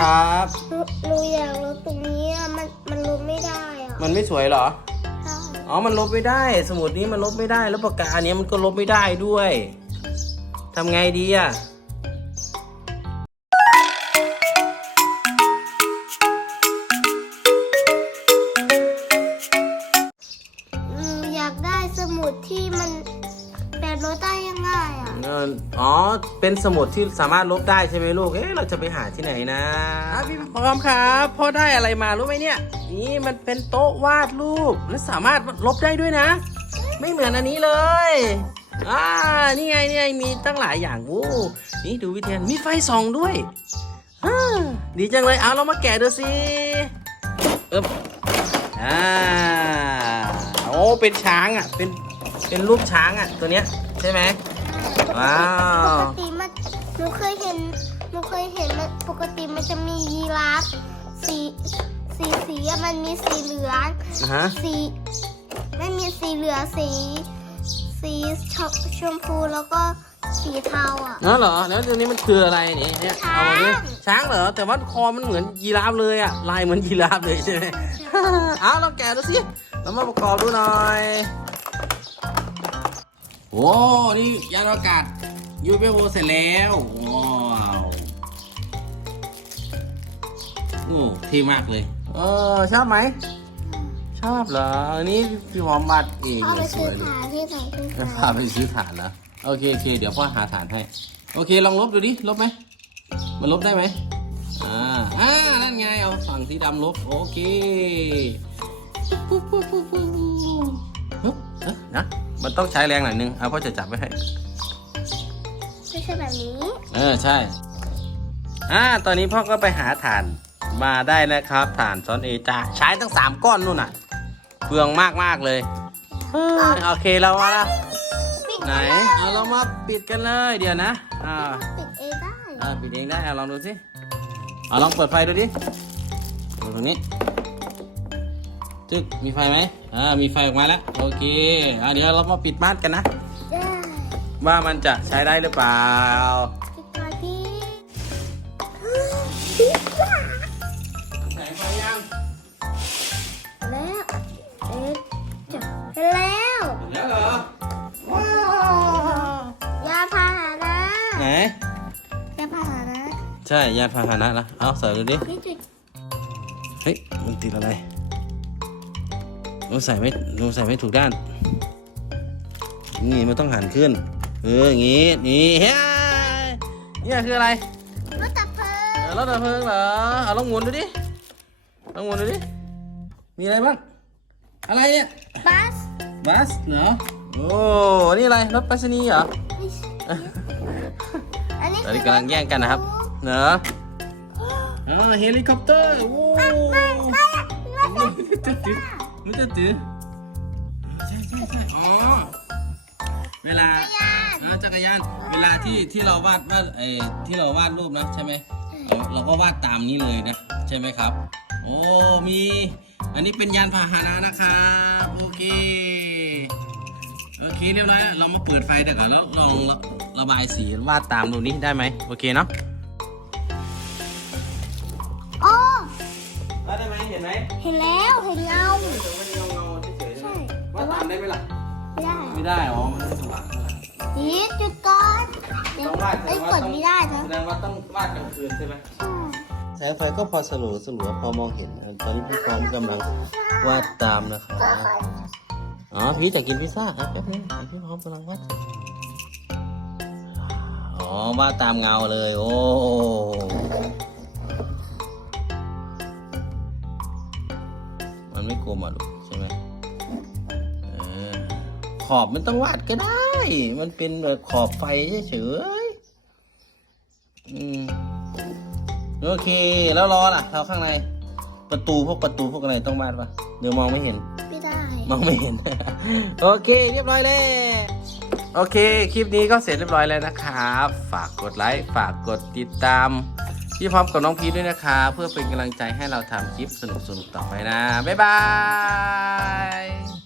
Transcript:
ครับหนูหนูอยากลบตรงนี้อะมันมันลบไม่ได้อะมันไม่สวยเหรอใช่อ๋อ มันลบไม่ได้ สมุดนี้มันลบไม่ได้ แล้วปากกาอันเนี้ยมันก็ลบไม่ได้ด้วย ทำไงดีอะ ออ๋อ เป็นสมุดที่สามารถลบได้ใช่ไหมลูก เอ๊ะ เราจะไปหาที่ไหนนะพี่พร้อมครับพ่อได้อะไรมารู้ไหมเนี่ย นี่มันเป็นโต๊ะวาดรูปและสามารถลบได้ด้วยนะ ไม่เหมือนอันนี้เลย อ่า นี่ไงนี่ไงมีตั้งหลายอย่างโอ้นี่ดูวิเทียนมีไฟส่องด้วยอ่าดีจังเลย เอาเรามาแกะดูสิเอบอ่า โอ้ เป็นช้างอะ เป็น เป็นรูปช้างอะ ตัวเนี้ยใช่ไหม ว้าว ปกติมันหนูเคยเห็นหนูเคยเห็นมันปกติมันจะมียีราฟสีสีสีอะมันมีสีเหลืองอ่าฮะ สีไม่มีสีเหลืองสี สีชมชมพูแล้วก็สีเทาอะ นั่นเหรอ แล้วตัวนี้มันคืออะไรนี่เนี่ยช้าง เอามาดิช้างเหรอ แต่ว่าคอมันเหมือนยีราฟเลยอะลายเหมือนยีราฟเลยใช่ไหม เอาลองแกะดูสิเรามาประกอบดูหน่อย โอ้นี่ยานอากาศยูเปโอเสร็จแล้วว้าวโอ้เท่มากเลย เออ ชอบไหม ชอบเหรออันนี้พี่หอมบัดเองพ่อเลไปยสซื้อวยเลยฐานที่ไหนที่ไหนจะพาไปซื้อฐานนะโอเคโอเค เดี๋ยวพ่อหาฐานให้ โอเค ลองลบดูดิ ลบไหม มันลบได้ไหมอ่า อ่า นั่นไง เอาฝั่งสีดำลบ โอเค ปุ๊บปุ๊บปุ๊บปุ๊บปุ๊บเอ๊ะนะ มันต้องใช้แรงหน่อยนึงเอาพ่อจะจับไว้ให้ ไม่ใช่แบบนี้ เออใช่ อ่า ตอนนี้พ่อก็ไปหาฐานมาได้นะครับฐานซ้อนเอจาใช้ตั้งสามก้อนนู่นน่ะเปลืองมากมากๆเลยเฮ้ยโอเคเรามาละปิดไหนเอาเรามาปิดกันเลยเดี๋ยวนะอ่าปิดเองได้อ่าปิดเองได้เอาลองดูสิเอาลองเปิดไฟดูดิดูตรงนี้ จึ๊กมีไฟไหมอ่ามีไฟออกมาแล้วโอเคอ่าเดี๋ยวเรามาปิดม่านกันนะ ได้ว่ามันจะใช้ได้หรือเปล่า ปิดไฟพี่ไหนไฟยังแล้วเอ๊ะจะเห็นแล้วแล้วเหรอว้าวยาพาหนะไหนยาพาหนะใช่ยานพาหนะละเอาใส่ดูดิ พี่จุด เฮ้ยมันติดอะไร หนูใส่ไม่หนูใส่ไม่ถูกด้าน นี่มันต้องหันขึ้น เอออย่างงี้ นี่เฮ้ยเนี่ยคืออะไรรถดับเพลิงเออรถดับเพลิงเหรอเอาลองหมุนดูดิลองหมุนดูดิ มีอะไรบ้าง อะไรเนี่ย บัส บัสเหรอ โอ้ นี่อะไร รถไปรษณีย์เหรอไม่ใช่อันนี้ตอนนี้กำลังแย่งกันนะครับ เนอะอ๋อเฮลิคอปเตอร์ โอ้ ไม่ไม่ไม่ มันจะตื้อมันจะตื้อใช่ใช่ใช่อ๋อ เวลาเออจักรยาน เวลาที่ที่เราวาดวาดเออที่เราวาดรูปนะใช่ไหมเราเราก็วาดตามนี้เลยนะ ใช่ไหมครับ โอ้ มี อันนี้เป็นยานพาหนะนะครับ โอเค โอเคเรียบร้อยแล้วเรามาเปิดไฟแต่ก่อนแล้วลองระระบายสีวาดตามดูนี้ได้ไหมโอเคเนาะ นไหมเห็นแล้วเห็นเงาแต่ไม่ได้เงาๆเฉยๆใช่ไหมวาดตามได้ไหมล่ะ ไม่ได้ไม่ได้อ๋อมันไม่สว่างเท่าไหร่ยีดจุดก่อนเดี๋ยวต้องวาดแสดไอ้งยว่ากดต้องไม่ได้นะแสดงว่าต้องวาดกลางคืนใช่ไหมใช่แสงไฟก็พอสลัวสลัวพอมองเห็นนะครับตอนนี้พี่พร้อมกำลังวาดตามนะครับอ๋อพี่จะกินพิซซ่าอะแป๊บนึงพี่พร้อมกำลังวาดอ๋อวาดตามเงาเลย โอ้ มันไม่กลมอะลูกใช่ไหมเออขอบมันต้องวาดก็ได้ มันเป็นแบบขอบไฟเฉยๆอืมโอเค แล้วล้อล่ะเราข้างใน ประตูพวกประตูพวกอะไรต้องวาดปะเดี๋ยวมองไม่เห็น ไม่ได้ มองไม่เห็น โอเค เรียบร้อยเลยโอเค คลิปนี้ก็เสร็จเรียบร้อยแล้วนะครับ ฝากกดไลค์ ฝากกดติดตาม พี่พร้อมกับน้องพีทด้วยนะครับเพื่อเป็นกำลังใจให้เราทำคลิปสนุกๆต่อไปนะ บ๊ายบาย